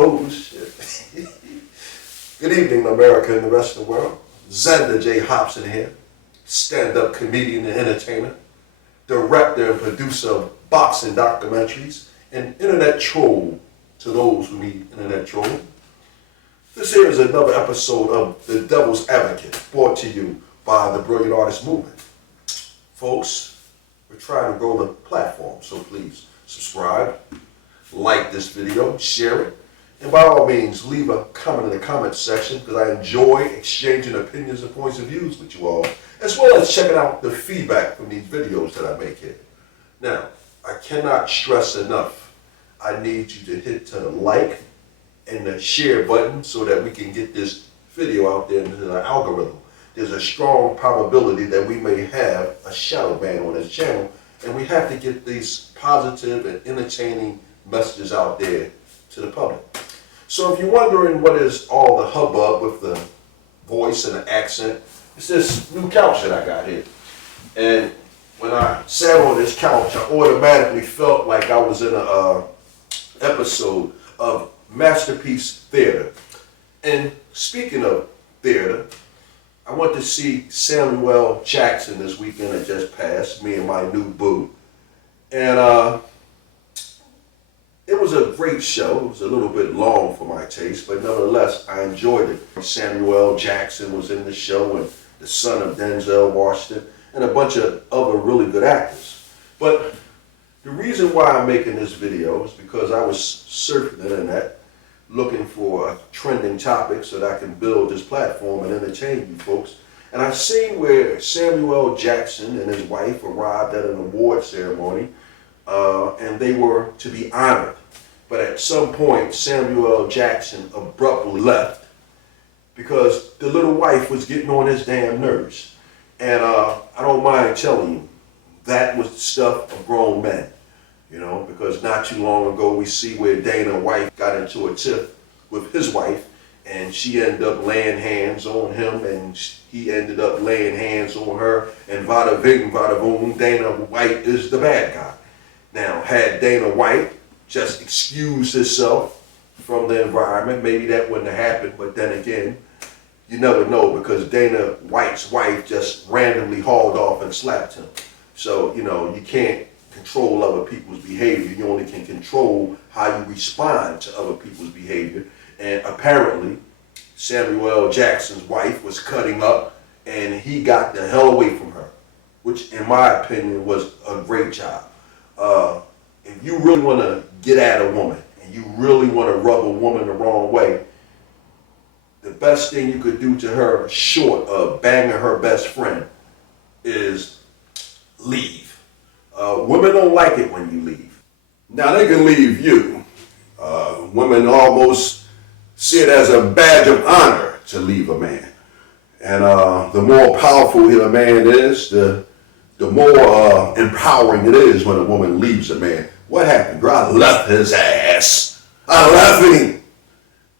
Oh, shit. Good evening, America and the rest of the world. Xander J. Hobson here, stand-up comedian and entertainer, director and producer of boxing documentaries, and internet troll to those who need internet trolling. This here is another episode of The Devil's Advocate, brought to you by the Brilliant Artist Movement. Folks, we're trying to grow the platform, so please subscribe, like this video, share it, and by all means, leave a comment in the comment section because I enjoy exchanging opinions and points of views with you all, as well as checking out the feedback from these videos that I make here. Now, I cannot stress enough, I need you to hit the like and the share button so that we can get this video out there into the algorithm. There's a strong probability that we may have a shadow ban on this channel, and we have to get these positive and entertaining messages out there to the public. So if you're wondering what is all the hubbub with the voice and the accent, it's this new couch that I got here. And when I sat on this couch, I automatically felt like I was in a episode of Masterpiece Theater. And speaking of theater, I went to see Samuel Jackson this weekend that just passed, me and my new boo. And it was a great show. It was a little bit long for my taste, but nevertheless, I enjoyed it. Samuel Jackson was in the show, and the son of Denzel Washington, and a bunch of other really good actors. But the reason why I'm making this video is because I was surfing the internet looking for a trending topic so that I can build this platform and entertain you folks. And I seen where Samuel Jackson and his wife arrived at an award ceremony, and they were to be honored. But at some point, Samuel Jackson abruptly left because the little wife was getting on his damn nerves. And I don't mind telling you, that was the stuff of grown men. You know, because not too long ago we see where Dana White got into a tiff with his wife, and she ended up laying hands on him, and he ended up laying hands on her, and vada ving, vada boom, Dana White is the bad guy. Now, had Dana White just excused herself from the environment, maybe that wouldn't have happened, but then again, you never know, because Dana White's wife just randomly hauled off and slapped him. So, you know, you can't control other people's behavior. You only can control how you respond to other people's behavior. And apparently, Samuel Jackson's wife was cutting up, and he got the hell away from her, which in my opinion was a great job. If you really want to get at a woman, and you really want to rub a woman the wrong way, the best thing you could do to her, short of banging her best friend, is leave. Women don't like it when you leave. Now, they can leave you. Women almost see it as a badge of honor to leave a man. And the more powerful a man is, the more empowering it is when a woman leaves a man. What happened, girl? I left his ass. I left him.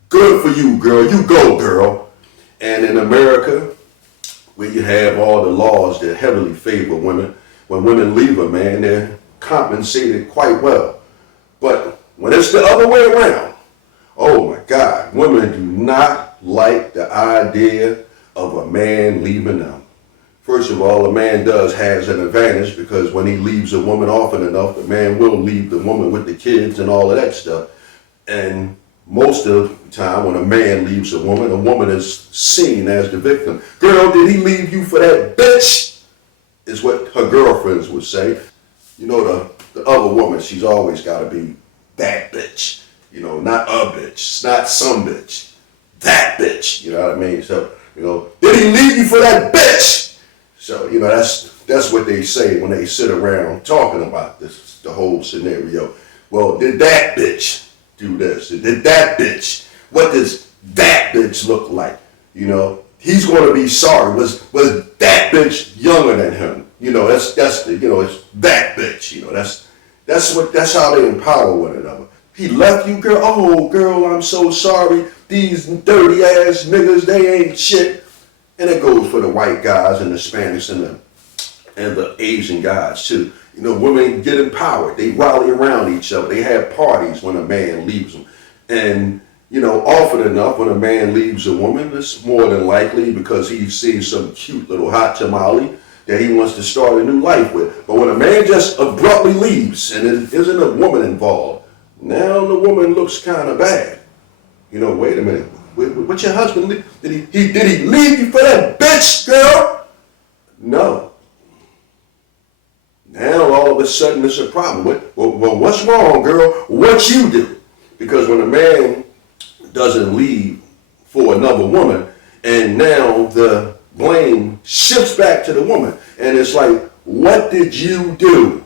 Good for you, girl. You go, girl. And in America, where you have all the laws that heavily favor women, when women leave a man, they're compensated quite well. But when it's the other way around, oh my God, women do not like the idea of a man leaving them. First of all, a man has an advantage because when he leaves a woman often enough, the man will leave the woman with the kids and all of that stuff. And most of the time when a man leaves a woman is seen as the victim. Girl, did he leave you for that bitch? Is what her girlfriends would say. You know, the other woman, she's always got to be that bitch. You know, not a bitch. It's not some bitch. That bitch. You know what I mean? So, you know, did he leave you for that bitch? So, you know, that's what they say when they sit around talking about this, the whole scenario. Well, did that bitch do this? Did that bitch? What does that bitch look like? You know, he's going to be sorry. Was that bitch younger than him? You know, that's the, you know, it's that bitch. You know, that's how they empower one another. He left you, girl. Oh, girl, I'm so sorry. These dirty ass niggas, they ain't shit. And it goes for the white guys and the Hispanics and the Asian guys too. You know, women get empowered. They rally around each other. They have parties when a man leaves them. And, you know, often enough, when a man leaves a woman, it's more than likely because he's seen some cute little hot tamale that he wants to start a new life with. But when a man just abruptly leaves and there isn't a woman involved, now the woman looks kind of bad. You know, wait a minute. What's your husband? Did he leave you for that bitch, girl? No. Now all of a sudden it's a problem. Well, what's wrong, girl? What you do? Because when a man doesn't leave for another woman, and now the blame shifts back to the woman, and it's like, what did you do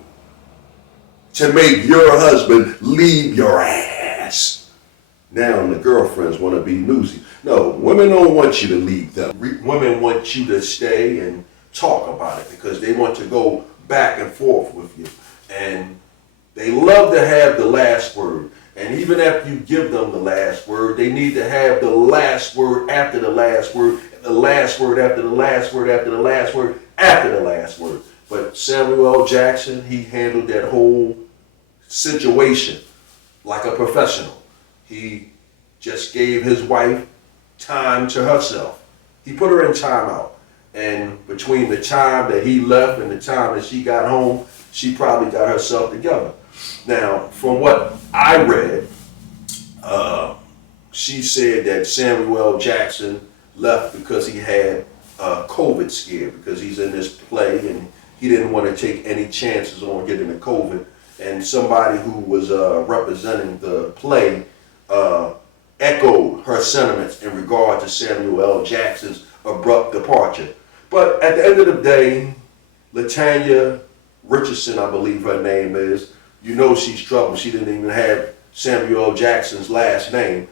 to make your husband leave your ass? Now the girlfriends want to be newsy. No, women don't want you to leave them. Women want you to stay and talk about it because they want to go back and forth with you. And they love to have the last word. And even after you give them the last word, they need to have the last word after the last word, the last word after the last word after the last word after the last word. But Samuel L. Jackson, he handled that whole situation like a professional. He just gave his wife time to herself. He put her in timeout. And between the time that he left and the time that she got home, she probably got herself together. Now, from what I read, she said that Samuel L. Jackson left because he had a COVID scare, because he's in this play and he didn't want to take any chances on getting the COVID. And somebody who was representing the play echoed her sentiments in regard to Samuel L. Jackson's abrupt departure. But at the end of the day, LaTanya Richardson, I believe her name is, you know she's trouble. She didn't even have Samuel L. Jackson's last name.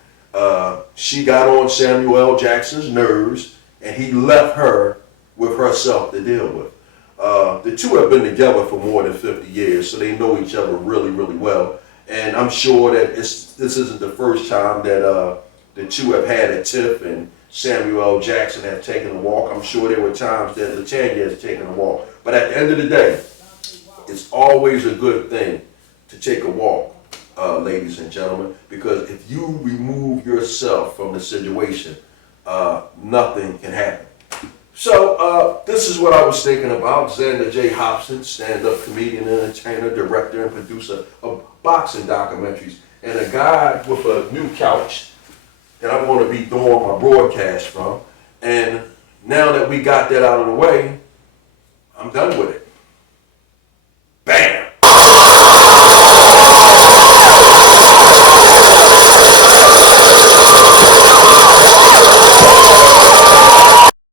She got on Samuel L. Jackson's nerves, and he left her with herself to deal with. The two have been together for more than 50 years, so they know each other really, really well. And I'm sure that this isn't the first time that the two have had a tiff and Samuel L. Jackson have taken a walk. I'm sure there were times that LaTanya has taken a walk. But at the end of the day, it's always a good thing to take a walk, ladies and gentlemen, because if you remove yourself from the situation, nothing can happen. So this is what I was thinking about. Xander J. Hobson, stand-up comedian, entertainer, director, and producer of boxing documentaries, and a guy with a new couch that I'm going to be doing my broadcast from. And now that we got that out of the way, I'm done with it.